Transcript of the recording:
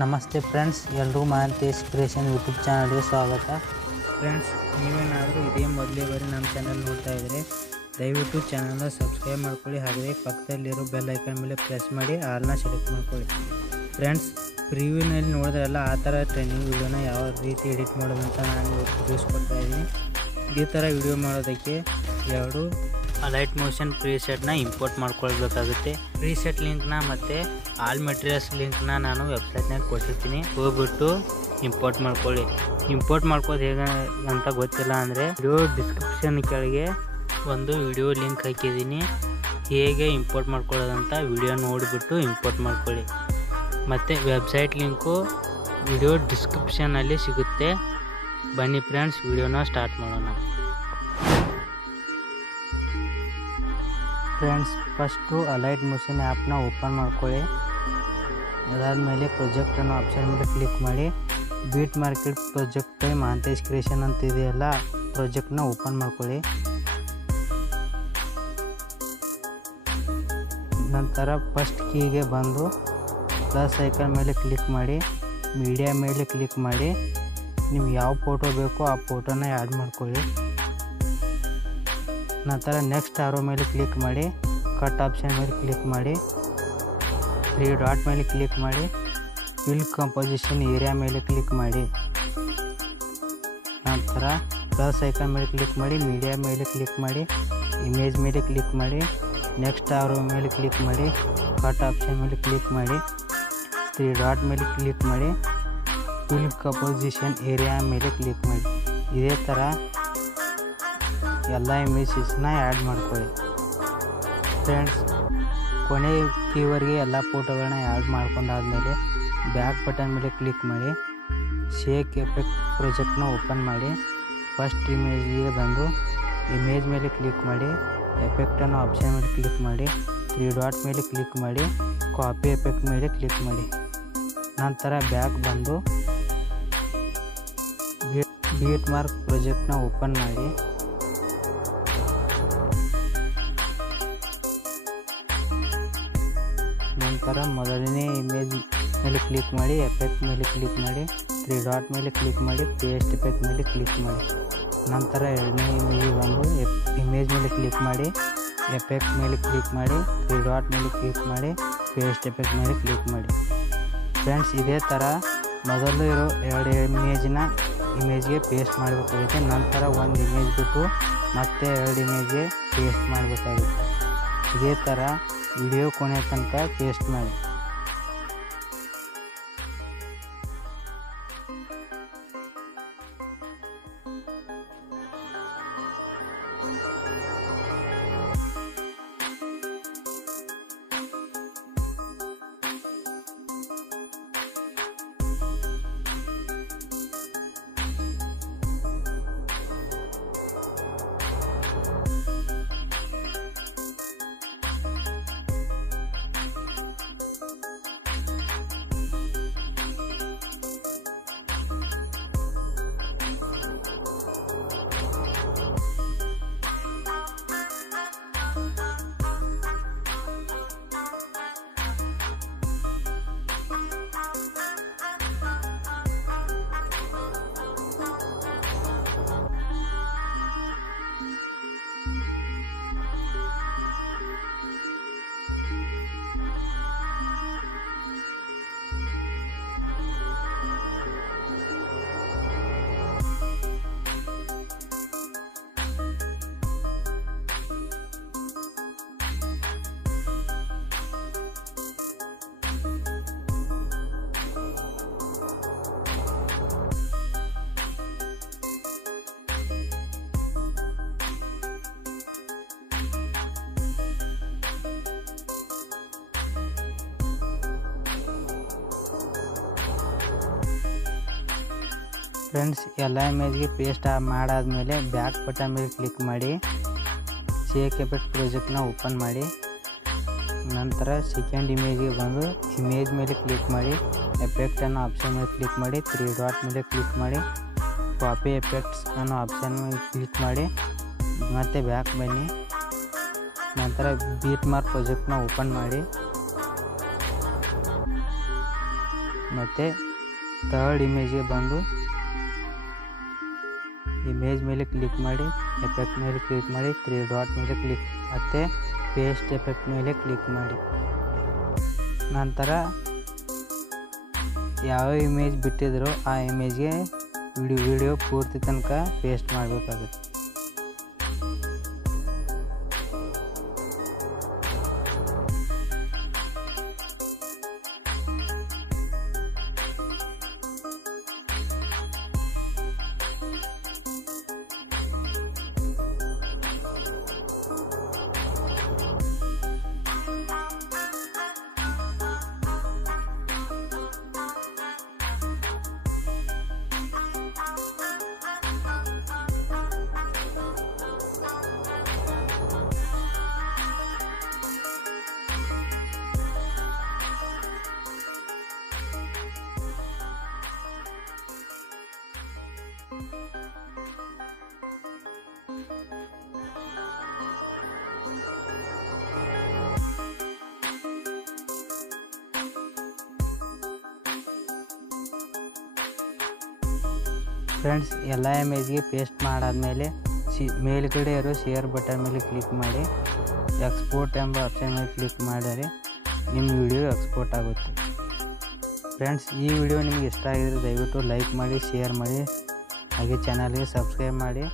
ನಮಸ್ತೆ ಫ್ರೆಂಡ್ಸ್, ಎಲ್ರಿಗೂ Mahantesh creation YouTube ಚಾನಲ್ಗೆ ಸ್ವಾಗತ. ಫ್ರೆಂಡ್ಸ್, ನೀವೇನಾದರೂ ಇದೇ ಮೊದಲೇ ಬಾರಿ ನಮ್ಮ ಚಾನಲ್ ನೋಡ್ತಾ ಇದ್ದರೆ ದಯವಿಟ್ಟು ಚಾನಲ್ನ ಸಬ್ಸ್ಕ್ರೈಬ್ ಮಾಡ್ಕೊಳ್ಳಿ. ಹಾಗೆ ಪಕ್ಕದಲ್ಲಿರೋ ಬೆಲ್ ಐಕನ್ ಮೇಲೆ ಪ್ರೆಸ್ ಮಾಡಿ ಆಲ್ನ ಸೆಲೆಕ್ಟ್ ಮಾಡ್ಕೊಳ್ಳಿ. ಫ್ರೆಂಡ್ಸ್, ಪ್ರಿವ್ಯೂನಲ್ಲಿ ನೋಡಿದ್ರಲ್ಲ ಆ ಥರ ಟ್ರೈನಿಂಗ್ ವಿಡಿಯೋನ ಯಾವ ರೀತಿ ಎಡಿಟ್ ಮಾಡೋದಂತ ನಾನು ತಿಳಿಸ್ಕೊಡ್ತಾ ಇದ್ದೀನಿ. ಈ ಥರ ವಿಡಿಯೋ ಮಾಡೋದಕ್ಕೆ ಎರಡು ಲೈಟ್ ಮೋಷನ್ ಪ್ರೀಸೆಟ್ನ ಇಂಪೋರ್ಟ್ ಮಾಡ್ಕೊಳ್ಬೇಕಾಗುತ್ತೆ. ಪ್ರೀಸೆಟ್ ಲಿಂಕ್ನ ಮತ್ತು ಆಲ್ ಮೆಟೀರಿಯಲ್ಸ್ ಲಿಂಕ್ನ ನಾನು ವೆಬ್ಸೈಟ್ನಾಗ ಕೊಟ್ಟಿರ್ತೀನಿ, ಹೋಗ್ಬಿಟ್ಟು ಇಂಪೋರ್ಟ್ ಮಾಡ್ಕೊಳ್ಳಿ. ಇಂಪೋರ್ಟ್ ಮಾಡ್ಕೋದು ಹೇಗೆ ಅಂತ ಗೊತ್ತಿಲ್ಲ ಅಂದರೆ ವಿಡಿಯೋ ಡಿಸ್ಕ್ರಿಪ್ಷನ್ ಕೆಳಗೆ ಒಂದು ವಿಡಿಯೋ ಲಿಂಕ್ ಹಾಕಿದ್ದೀನಿ. ಹೇಗೆ ಇಂಪೋರ್ಟ್ ಮಾಡ್ಕೊಳ್ಳೋದಂತ ವಿಡಿಯೋ ನೋಡಿಬಿಟ್ಟು ಇಂಪೋರ್ಟ್ ಮಾಡ್ಕೊಳ್ಳಿ. ಮತ್ತು ವೆಬ್ಸೈಟ್ ಲಿಂಕು ವಿಡಿಯೋ ಡಿಸ್ಕ್ರಿಪ್ಷನಲ್ಲಿ ಸಿಗುತ್ತೆ. ಬನ್ನಿ ಫ್ರೆಂಡ್ಸ್, ವಿಡಿಯೋನ ಸ್ಟಾರ್ಟ್ ಮಾಡೋಣ. ಫ್ರೆಂಡ್ಸ್, ಫಸ್ಟು ಅಲೈಟ್ ಮೋಷನ್ ಆ್ಯಪ್ನ ಓಪನ್ ಮಾಡ್ಕೊಳ್ಳಿ. ಅದಾದಮೇಲೆ ಪ್ರೊಜೆಕ್ಟ್ ಅನ್ನೋ ಆಪ್ಷನ್ ಮೇಲೆ ಕ್ಲಿಕ್ ಮಾಡಿ beat market project by Mahantesh creation ಅಂತ ಇದೆಯಲ್ಲ, ಪ್ರಾಜೆಕ್ಟ್ನ ಓಪನ್ ಮಾಡ್ಕೊಳ್ಳಿ. ನಂತರ ಫಸ್ಟ್ ಕೀಗೆ ಬಂದು ಪ್ಲಸ್ ಐಕನ್ ಮೇಲೆ ಕ್ಲಿಕ್ ಮಾಡಿ ಮೀಡಿಯಾ ಮೇಲೆ ಕ್ಲಿಕ್ ಮಾಡಿ ನಿಮ್ಗೆ ಯಾವ ಫೋಟೋ ಬೇಕೋ ಆ ಫೋಟೋನ ಆ್ಯಡ್ ಮಾಡ್ಕೊಳ್ಳಿ. ನಂತರ ನೆಕ್ಸ್ಟ್ ಆರೋ ಮೇಲೆ ಕ್ಲಿಕ್ ಮಾಡಿ ಕಟ್ ಆಪ್ಷನ್ ಮೇಲೆ ಕ್ಲಿಕ್ ಮಾಡಿ 3 ಡಾಟ್ ಮೇಲೆ ಕ್ಲಿಕ್ ಮಾಡಿ ಫಿಲ್ ಕಂಪೋಸಿಷನ್ ಏರಿಯಾ ಮೇಲೆ ಕ್ಲಿಕ್ ಮಾಡಿ. ನಂತರ ಪ್ಲಸ್ ಐಕನ್ ಮೇಲೆ ಕ್ಲಿಕ್ ಮಾಡಿ ಮೀಡಿಯಾ ಮೇಲೆ ಕ್ಲಿಕ್ ಮಾಡಿ ಇಮೇಜ್ ಮೇಲೆ ಕ್ಲಿಕ್ ಮಾಡಿ ನೆಕ್ಸ್ಟ್ ಆರೋ ಮೇಲೆ ಕ್ಲಿಕ್ ಮಾಡಿ ಕಟ್ ಆಪ್ಷನ್ ಮೇಲೆ ಕ್ಲಿಕ್ ಮಾಡಿ 3 ಡಾಟ್ ಮೇಲೆ ಕ್ಲಿಕ್ ಮಾಡಿ ಫಿಲ್ ಕಂಪೋಸಿಷನ್ ಏರಿಯಾ ಮೇಲೆ ಕ್ಲಿಕ್ ಮಾಡಿ. ಇದೇ ಥರ ಎಲ್ಲ ಇಮೇಜಸ್ನ ಆ್ಯಡ್ ಮಾಡ್ಕೊಳ್ಳಿ. ಫ್ರೆಂಡ್ಸ್, ಕೊನೆ ಕೀವರ್ಗೆ ಎಲ್ಲ ಫೋಟೋಗಳನ್ನ ಆ್ಯಡ್ ಮಾಡ್ಕೊಂಡಾದ್ಮೇಲೆ ಬ್ಯಾಕ್ ಬಟನ್ ಮೇಲೆ ಕ್ಲಿಕ್ ಮಾಡಿ ಶೇಕ್ ಎಫೆಕ್ಟ್ ಪ್ರಾಜೆಕ್ಟ್ನ ಓಪನ್ ಮಾಡಿ ಫಸ್ಟ್ ಇಮೇಜ್ಗೆ ಬಂದು ಇಮೇಜ್ ಮೇಲೆ ಕ್ಲಿಕ್ ಮಾಡಿ ಎಫೆಕ್ಟ್ ಅನ್ನೋ ಆಪ್ಷನ್ ಮೇಲೆ ಕ್ಲಿಕ್ ಮಾಡಿ 3 ಡಾಟ್ ಮೇಲೆ ಕ್ಲಿಕ್ ಮಾಡಿ ಕಾಪಿ ಎಫೆಕ್ಟ್ ಮೇಲೆ ಕ್ಲಿಕ್ ಮಾಡಿ. ನಂತರ ಬ್ಯಾಕ್ ಬಂದು ಬೀಟ್ ಮಾರ್ಕ್ ಪ್ರಾಜೆಕ್ಟ್ನ ಓಪನ್ ಮಾಡಿ ನಂತರ ಮೊದಲನೇ ಇಮೇಜ್ ಮೇಲೆ ಕ್ಲಿಕ್ ಮಾಡಿ ಎಫೆಕ್ಟ್ ಮೇಲೆ ಕ್ಲಿಕ್ ಮಾಡಿ 3 ಡಾಟ್ ಮೇಲೆ ಕ್ಲಿಕ್ ಮಾಡಿ ಪೇಸ್ಟ್ ಎಫೆಕ್ಟ್ ಮೇಲೆ ಕ್ಲಿಕ್ ಮಾಡಿ. ನಂತರ ಎರಡನೇ ಇಮೇಜಿಗೆ ಬಂದು ಇಮೇಜ್ ಮೇಲೆ ಕ್ಲಿಕ್ ಮಾಡಿ ಎಫೆಕ್ಟ್ ಮೇಲೆ ಕ್ಲಿಕ್ ಮಾಡಿ 3 ಡಾಟ್ ಮೇಲೆ ಕ್ಲಿಕ್ ಮಾಡಿ ಪೇಸ್ಟ್ ಎಫೆಕ್ಟ್ ಮೇಲೆ ಕ್ಲಿಕ್ ಮಾಡಿ. ಫ್ರೆಂಡ್ಸ್, ಇದೇ ಥರ ಮೊದಲು ಇರೋ ಎರಡು ಇಮೇಜ್ಗೆ ಪೇಸ್ಟ್ ಮಾಡಬೇಕಾಗುತ್ತೆ. ನಂತರ ಒಂದು ಇಮೇಜ್ ಬಿಟ್ಟು ಮತ್ತೆ 2 ಇಮೇಜ್ಗೆ ಪೇಸ್ಟ್ ಮಾಡಬೇಕಾಗುತ್ತೆ. ಇದೇ ಥರ ವಿಡಿಯೋ ಕೊನೆ ತನಕ ಪೇಸ್ಟ್ ಮಾಡಿ. ಫ್ರೆಂಡ್ಸ್, ಎಲ್ಲ ಇಮೇಜ್ಗೆ ಪೇಸ್ಟ್ ಮಾಡಾದಮೇಲೆ ಬ್ಯಾಕ್ ಬಟನ್ ಮೇಲೆ ಕ್ಲಿಕ್ ಮಾಡಿ ಶೇಕ್ ಎಫೆಕ್ಟ್ ಪ್ರಾಜೆಕ್ಟ್ನ ಓಪನ್ ಮಾಡಿ. ನಂತರ ಸೆಕೆಂಡ್ ಇಮೇಜ್ಗೆ ಬಂದು ಇಮೇಜ್ ಮೇಲೆ ಕ್ಲಿಕ್ ಮಾಡಿ ಎಫೆಕ್ಟ್ ಅನ್ನೋ ಆಪ್ಷನ್ ಮೇಲೆ ಕ್ಲಿಕ್ ಮಾಡಿ 3 ಡಾಟ್ ಮೇಲೆ ಕ್ಲಿಕ್ ಮಾಡಿ ಕಾಪಿ ಎಫೆಕ್ಟ್ಸ್ ಅನ್ನೋ ಆಪ್ಷನ್ ಮೇಲೆ ಕ್ಲಿಕ್ ಮಾಡಿ ಮತ್ತೆ ಬ್ಯಾಕ್ ಬನ್ನಿ. ನಂತರ ಬೀಟ್ ಮಾರ್ಕ್ ಪ್ರಾಜೆಕ್ಟ್ನ ಓಪನ್ ಮಾಡಿ ಮತ್ತು ಥರ್ಡ್ ಇಮೇಜ್ಗೆ ಬಂದು ಇಮೇಜ್ ಮೇಲೆ ಕ್ಲಿಕ್ ಮಾಡಿ ಎಫೆಕ್ಟ್ ಮೇಲೆ ಕ್ಲಿಕ್ ಮಾಡಿ 3 ಡಾಟ್ ಮೇಲೆ ಕ್ಲಿಕ್ ಮತ್ತು ಪೇಸ್ಟ್ ಎಫೆಕ್ಟ್ ಮೇಲೆ ಕ್ಲಿಕ್ ಮಾಡಿ. ನಂತರ ಯಾವ ಇಮೇಜ್ ಬಿಟ್ಟಿದ್ರೋ ಆ ಇಮೇಜ್ಗೆ ವಿಡಿಯೋ ಪೂರ್ತಿ ತನಕ ಪೇಸ್ಟ್ ಮಾಡಬೇಕಾಗುತ್ತೆ. ಫ್ರೆಂಡ್ಸ್, ಎಲ್ಲ ಇಮೇಜ್ಗೆ ಪೇಸ್ಟ್ ಮಾಡಾದಮೇಲೆ ಮೇಲ್ಗಡೆ ಇರೋ ಶೇರ್ ಬಟನ್ ಮೇಲೆ ಕ್ಲಿಕ್ ಮಾಡಿ ಎಕ್ಸ್ಪೋರ್ಟ್ ಎಂಬ ಆಪ್ಷನ್ ಮೇಲೆ ಕ್ಲಿಕ್ ಮಾಡಿದರೆ ನಿಮ್ಮ ವಿಡಿಯೋ ಎಕ್ಸ್ಪೋರ್ಟ್ ಆಗುತ್ತೆ. ಫ್ರೆಂಡ್ಸ್, ಈ ವಿಡಿಯೋ ನಿಮಗೆ ಇಷ್ಟ ಆಗಿದ್ರೆ ದಯವಿಟ್ಟು ಲೈಕ್ ಮಾಡಿ, ಶೇರ್ ಮಾಡಿ, ಹಾಗೆ ಚಾನಲ್ಗೆ ಸಬ್ಸ್ಕ್ರೈಬ್ ಮಾಡಿ.